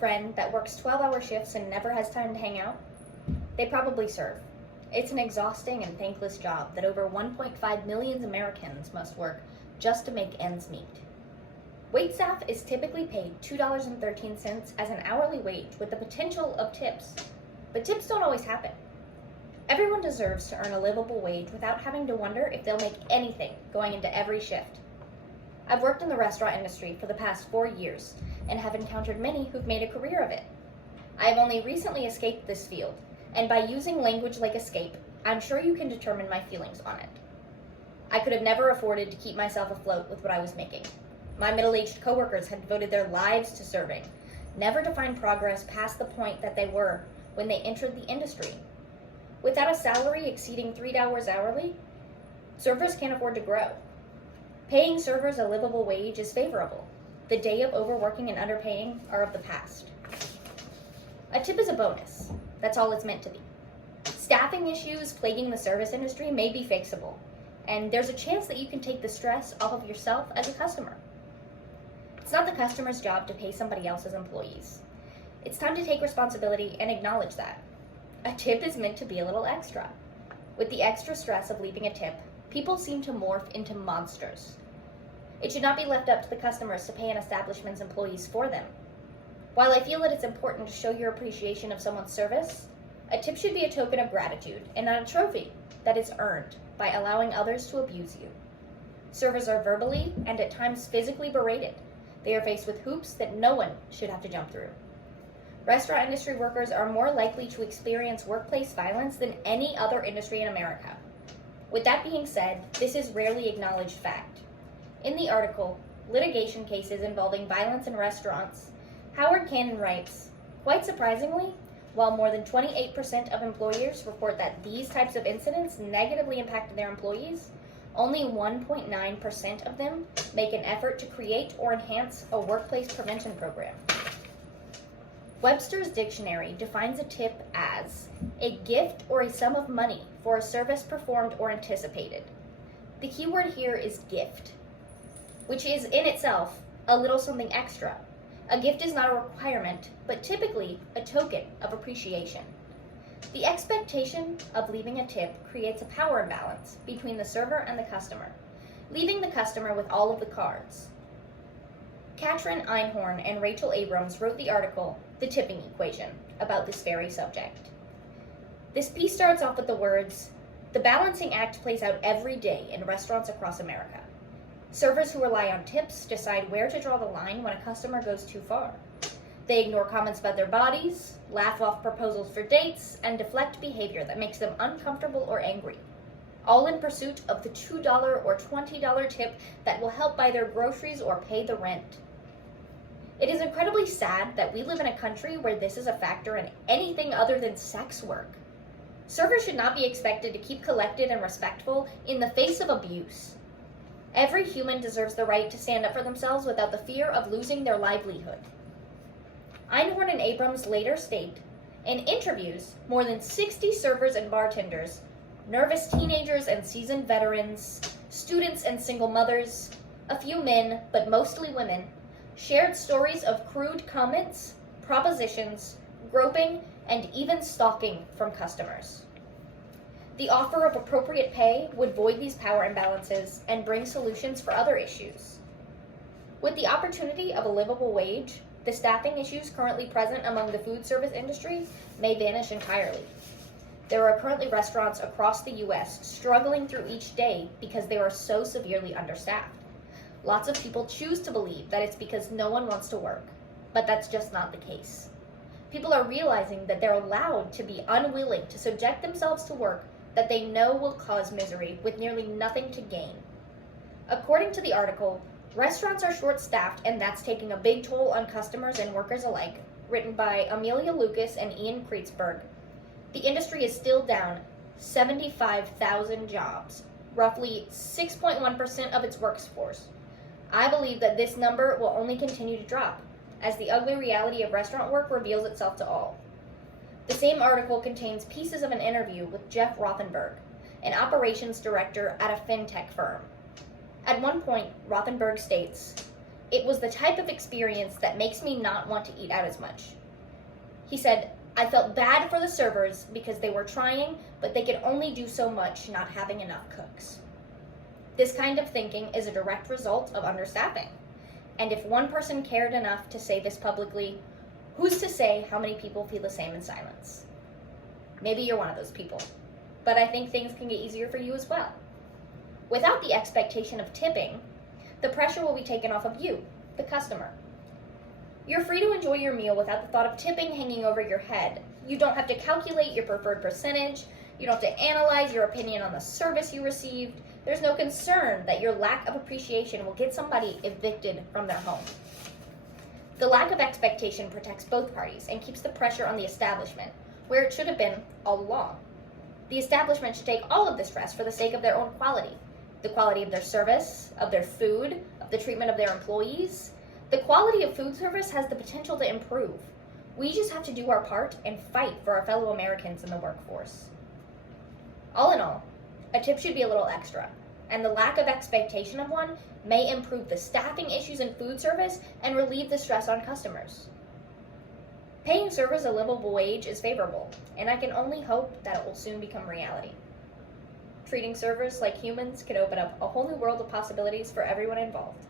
friend that works 12-hour shifts and never has time to hang out? They probably serve. It's an exhausting and thankless job that over 1.5 million Americans must work just to make ends meet. Waitstaff is typically paid $2.13 as an hourly wage with the potential of tips, but tips don't always happen. Everyone deserves to earn a livable wage without having to wonder if they'll make anything going into every shift. I've worked in the restaurant industry for the past 4 years and have encountered many who've made a career of it. I have only recently escaped this field, and by using language like escape, I'm sure you can determine my feelings on it. I could have never afforded to keep myself afloat with what I was making. My middle-aged coworkers had devoted their lives to serving, never to find progress past the point that they were when they entered the industry. Without a salary exceeding $3 hourly, servers can't afford to grow. Paying servers a livable wage is favorable. The day of overworking and underpaying are of the past. A tip is a bonus. That's all it's meant to be. Staffing issues plaguing the service industry may be fixable, and there's a chance that you can take the stress off of yourself as a customer. It's not the customer's job to pay somebody else's employees. It's time to take responsibility and acknowledge that. A tip is meant to be a little extra. With the extra stress of leaving a tip, people seem to morph into monsters. It should not be left up to the customers to pay an establishment's employees for them. While I feel that it's important to show your appreciation of someone's service, a tip should be a token of gratitude and not a trophy that is earned by allowing others to abuse you. Servers are verbally and at times physically berated. They are faced with hoops that no one should have to jump through. Restaurant industry workers are more likely to experience workplace violence than any other industry in America. With that being said, this is rarely acknowledged fact. In the article, Litigation Cases Involving Violence in Restaurants, Howard Cannon writes, quite surprisingly, while more than 28% of employers report that these types of incidents negatively impacted their employees, only 1.9% of them make an effort to create or enhance a workplace prevention program. Webster's Dictionary defines a tip as a gift or a sum of money for a service performed or anticipated. The key word here is gift, which is in itself a little something extra. A gift is not a requirement, but typically a token of appreciation. The expectation of leaving a tip creates a power imbalance between the server and the customer, leaving the customer with all of the cards. Katrin Einhorn and Rachel Abrams wrote the article, The Tipping Equation, about this very subject. This piece starts off with the words, "The balancing act plays out every day in restaurants across America. Servers who rely on tips decide where to draw the line when a customer goes too far. They ignore comments about their bodies, laugh off proposals for dates, and deflect behavior that makes them uncomfortable or angry, all in pursuit of the $2 or $20 tip that will help buy their groceries or pay the rent." It is incredibly sad that we live in a country where this is a factor in anything other than sex work. Servers should not be expected to keep collected and respectful in the face of abuse. Every human deserves the right to stand up for themselves without the fear of losing their livelihood. Einhorn and Abrams later state, in interviews, more than 60 servers and bartenders, nervous teenagers and seasoned veterans, students and single mothers, a few men, but mostly women, shared stories of crude comments, propositions, groping, and even stalking from customers. The offer of appropriate pay would void these power imbalances and bring solutions for other issues. With the opportunity of a livable wage, the staffing issues currently present among the food service industry may vanish entirely. There are currently restaurants across the U.S. struggling through each day because they are so severely understaffed. Lots of people choose to believe that it's because no one wants to work, but that's just not the case. People are realizing that they're allowed to be unwilling to subject themselves to work that they know will cause misery with nearly nothing to gain. According to the article, restaurants are short-staffed and that's taking a big toll on customers and workers alike, written by Amelia Lucas and Ian Kreetzberg. The industry is still down 75,000 jobs, roughly 6.1% of its workforce. I believe that this number will only continue to drop, as the ugly reality of restaurant work reveals itself to all. The same article contains pieces of an interview with Jeff Rothenberg, an operations director at a fintech firm. At one point, Rothenberg states, It was the type of experience that makes me not want to eat out as much. He said, I felt bad for the servers because they were trying, but they could only do so much not having enough cooks. This kind of thinking is a direct result of understaffing. And if one person cared enough to say this publicly, who's to say how many people feel the same in silence? Maybe you're one of those people, but I think things can get easier for you as well. Without the expectation of tipping, the pressure will be taken off of you, the customer. You're free to enjoy your meal without the thought of tipping hanging over your head. You don't have to calculate your preferred percentage. You don't have to analyze your opinion on the service you received. There's no concern that your lack of appreciation will get somebody evicted from their home. The lack of expectation protects both parties and keeps the pressure on the establishment, where it should have been all along. The establishment should take all of this stress for the sake of their own quality. The quality of their service, of their food, of the treatment of their employees. The quality of food service has the potential to improve. We just have to do our part and fight for our fellow Americans in the workforce. All in all, a tip should be a little extra, and the lack of expectation of one may improve the staffing issues in food service and relieve the stress on customers. Paying servers a livable wage is favorable, and I can only hope that it will soon become reality. Treating servers like humans can open up a whole new world of possibilities for everyone involved.